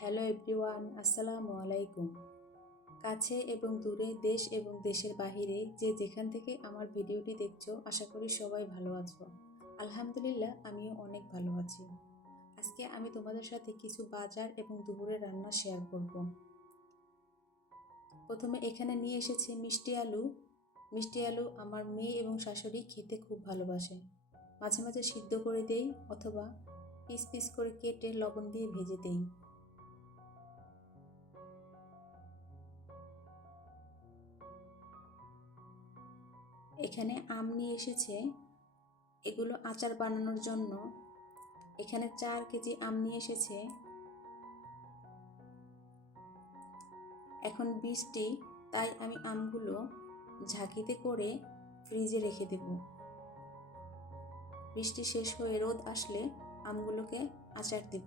Hello everyone, আসসালামু আলাইকুম। কাছে এবং দূরে, দেশ এবং দেশের বাহিরে যে যেখান থেকে আমার ভিডিওটি দেখছ, আশা করি সবাই ভালো আছো। আলহামদুলিল্লাহ, আমিও অনেক ভালো আছি। আজকে আমি তোমাদের সাথে কিছু বাজার এবং দুপুরের রান্না শেয়ার করব। প্রথমে এখানে নিয়ে এসেছি মিষ্টি আলু। মিষ্টি আলু আমার মেয়ে এবং শাশুড়ি খেতে খুব ভালোবাসে। মাঝে মাঝে সিদ্ধ করে দেই অথবা পিস পিস করে কেটে লবণ দিয়ে ভেজে দেই। এখানে আম নিয়ে এসেছে। এগুলো আচার বানানোর জন্য। এখানে চার কেজি আম নিয়ে এসেছে। এখন বৃষ্টি তাই আমি আমগুলো ঝাঁকিতে করে ফ্রিজে রেখে দেব। বৃষ্টি শেষ হয়ে রোদ আসলে আমগুলোকে আচার দেব।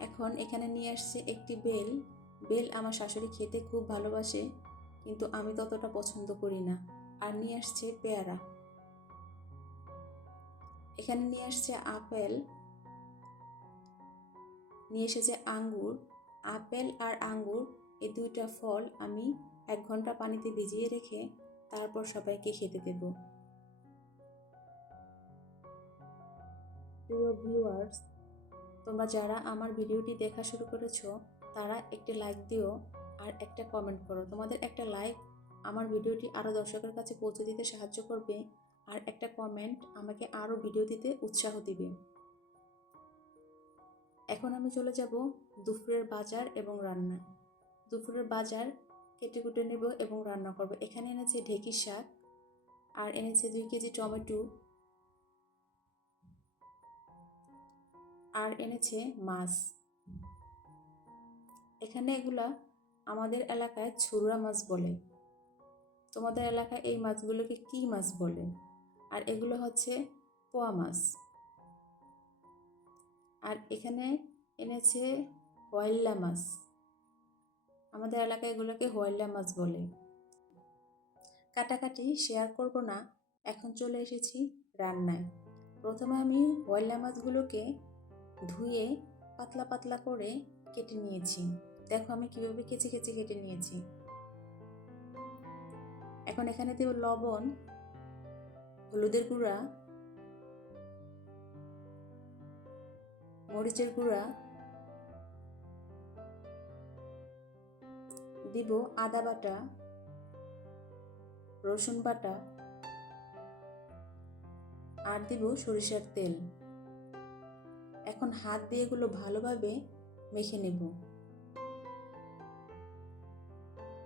এখন এখানে নিয়ে আসছে একটি বেল। বেল আমার শাশুড়ি খেতে খুব ভালোবাসে, কিন্তু আমি ততটা পছন্দ করি না। আর নিয়ে আসছে পেয়ারা। এখানে নিয়ে আসছে আপেল, নিয়ে এসেছে আঙ্গুর। আপেল আর আঙ্গুর, এই দুইটা ফল আমি এক ঘণ্টা পানিতে ভিজিয়ে রেখে তারপর সবাইকে খেতে দেব। প্রিয় ভিউয়ার্স, তোমরা যারা আমার ভিডিওটি দেখা শুরু করেছ তারা একটি লাইক দিও আর একটা কমেন্ট করো। তোমাদের একটা লাইক আমার ভিডিওটি আরও দর্শকের কাছে পৌঁছে দিতে সাহায্য করবে আর একটা কমেন্ট আমাকে আরও ভিডিও দিতে উৎসাহ দিবে। এখন আমি চলে যাব দুপুরের বাজার এবং রান্না। দুপুরের বাজার কেটে কুটে নেব এবং রান্না করব। এখানে এনেছে ঢেঁকির শাক আর এনেছে দুই কেজি টমেটো আর এনেছে মাছ। এখানে এগুলা আমাদের এলাকায় ছুরুরা মাছ বলে। তোমাদের এলাকায় এই মাছগুলোকে কি মাছ বলে? আর এগুলো হচ্ছে পোয়া মাছ। আর এখানে এনেছে হোয়াইল্লা মাছ। আমাদের এলাকায় এগুলোকে হোয়াইল্লা মাছ বলে। কাটাকাটি শেয়ার করব না, এখন চলে এসেছি রান্নায়। প্রথমে আমি হোয়াইল্লা মাছগুলোকে ধুয়ে পাতলা পাতলা করে কেটে নিয়েছি। দেখো আমি কীভাবে কেচে কেচে কেটে নিয়েছি। এখন এখানে দেব লবণ, হলুদের গুঁড়া, মরিচের গুঁড়া, দিব আদা বাটা, রসুন বাটা, আর দিব সরিষার তেল। এখন হাত দিয়ে এগুলো ভালোভাবে মেখে নেব।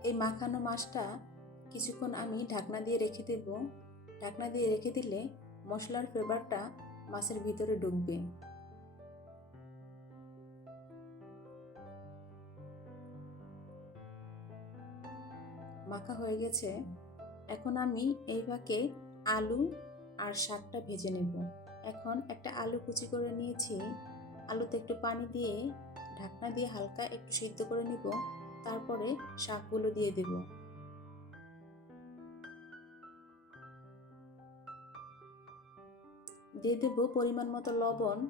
এই মাখানো মাছটা কিছুক্ষণ আমি ঢাকনা দিয়ে রেখে দেব। ঢাকনা দিয়ে রেখে দিলে মশলার ফ্লেভারটা মাছের ভিতরে ঢুকবে। মাখা হয়ে গেছে। এখন আমি এই ফাঁকে আলু আর শাকটা ভেজে নেব। এখন একটা আলু কুচি করে নিয়েছি। আলুতে একটু পানি দিয়ে, ঢাকনা দিয়ে হালকা একটু সিদ্ধ করে নিব। তারপরে শাকগুলো দিয়ে দেব। দিয়ে দেব পরিমাণ মতো লবণ।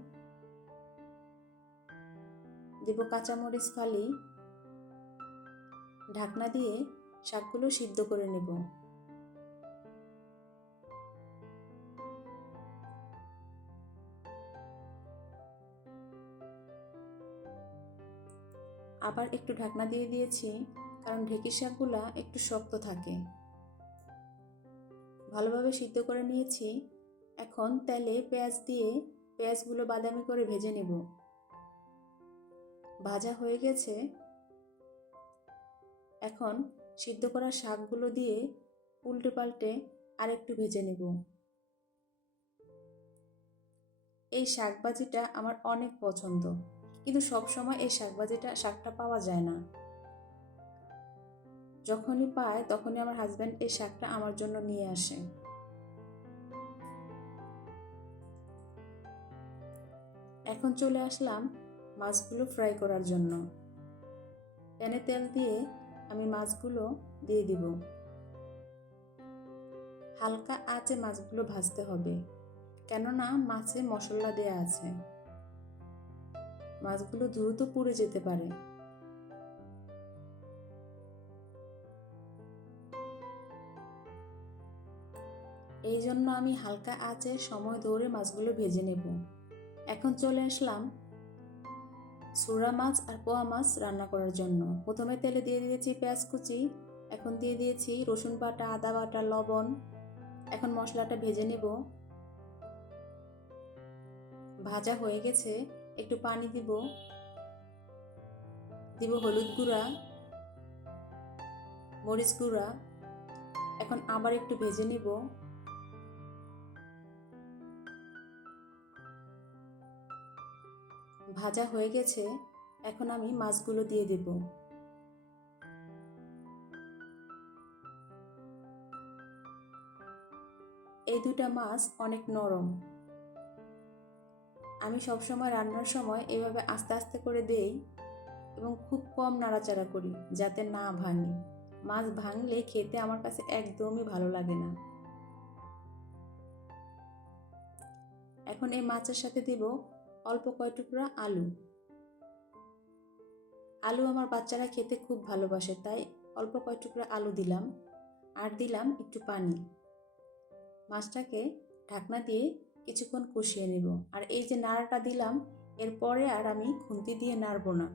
দেব কাঁচামরিচ, ফালি। ঢাকনা দিয়ে শাকগুলো সিদ্ধ করে নেব। আবার একটু ঢাকনা দিয়ে দিয়েছি, কারণ ঢেঁকির শাকগুলা একটু শক্ত থাকে। ভালোভাবে সিদ্ধ করে নিয়েছি। এখন তেলে পেঁয়াজ দিয়ে পেঁয়াজগুলো বাদামি করে ভেজে নেব। ভাজা হয়ে গেছে। এখন সিদ্ধ করা শাকগুলো দিয়ে উল্টে পাল্টে আরেকটু ভেজে নেব। এই শাকবাজিটা আমার অনেক পছন্দ। কিন্তু সব সময় এই শাকভাজিটা শাকটা পাওয়া যায় না। যখনই পায়, তখনই আমার হাজব্যান্ড এই শাকটা আমার জন্য নিয়ে আসে। এখন চলে আসলাম মাছগুলো ফ্রাই করার জন্য। প্যানে তেল দিয়ে আমি মাছগুলো দিয়ে দিব। হালকা আঁচে মাছগুলো ভাজতে হবে। কেননা মাছে মশলা দেয়া আছে। মাছগুলো দ্রুত পুড়ে যেতে পারে। এই জন্য আমি হালকা আঁচে সময় ধরে মাছগুলো ভেজে নেব। এখন চলে আসলাম সুরা মাছ আর পোয়া মাছ রান্না করার জন্য। প্রথমে তেলে দিয়ে দিয়েছি পেঁয়াজ কুচি, এখন দিয়ে দিয়েছি রসুন বাটা, আদা বাটা, লবণ। এখন মশলাটা ভেজে নেব। ভাজা হয়ে গেছে। একটু পানি দিব। দিব হলুদ গুঁড়া, মরিচ গুঁড়া। এখন আবার একটু ভেজে নেব। ভাজা হয়ে গেছে, এখন আমি মাছগুলো দিয়ে দেব। এই দুটা মাছ অনেক নরম। আমি সবসময় রান্নার সময় এভাবে আস্তে আস্তে করে দেই এবং খুব কম নাড়াচাড়া করি যাতে না ভাঙে। মাছ ভাঙলে খেতে আমার কাছে একদমই ভালো লাগে না। এখন এই মাছের সাথে দিব অল্প কয় টুকরা আলু। আলু আমার বাচ্চারা খেতে খুব ভালোবাসে, তাই অল্প কয় টুকরা আলু দিলাম। আর দিলাম একটু পানি। মাছটাকে ঢাকনা দিয়ে কিছুক্ষণ কষিয়ে নেব। আর এই যে নাড়াটা দিলাম এরপরে আর আমি খুন্তি দিয়ে নাড়ব না।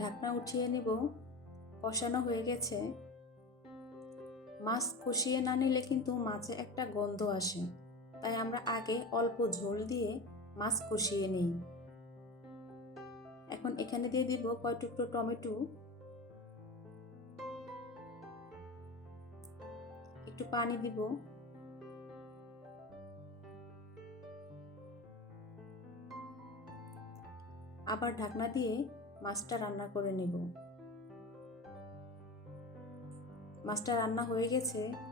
ঢাকনা উঠিয়ে নেব। কষানো হয়ে গেছে। মাছ কষিয়ে না নিলে কিন্তু মাছে একটা গন্ধ আসে। তাই আমরা আগে অল্প ঝোল দিয়ে মাছ কষিয়ে নিই। এখন এখানে দিয়ে দিব কয় টুকরো টমেটো। একটু পানি দিব। আবার ঢাকনা দিয়ে মাছটা রান্না করে নেব। মাছটা রান্না হয়ে গেছে।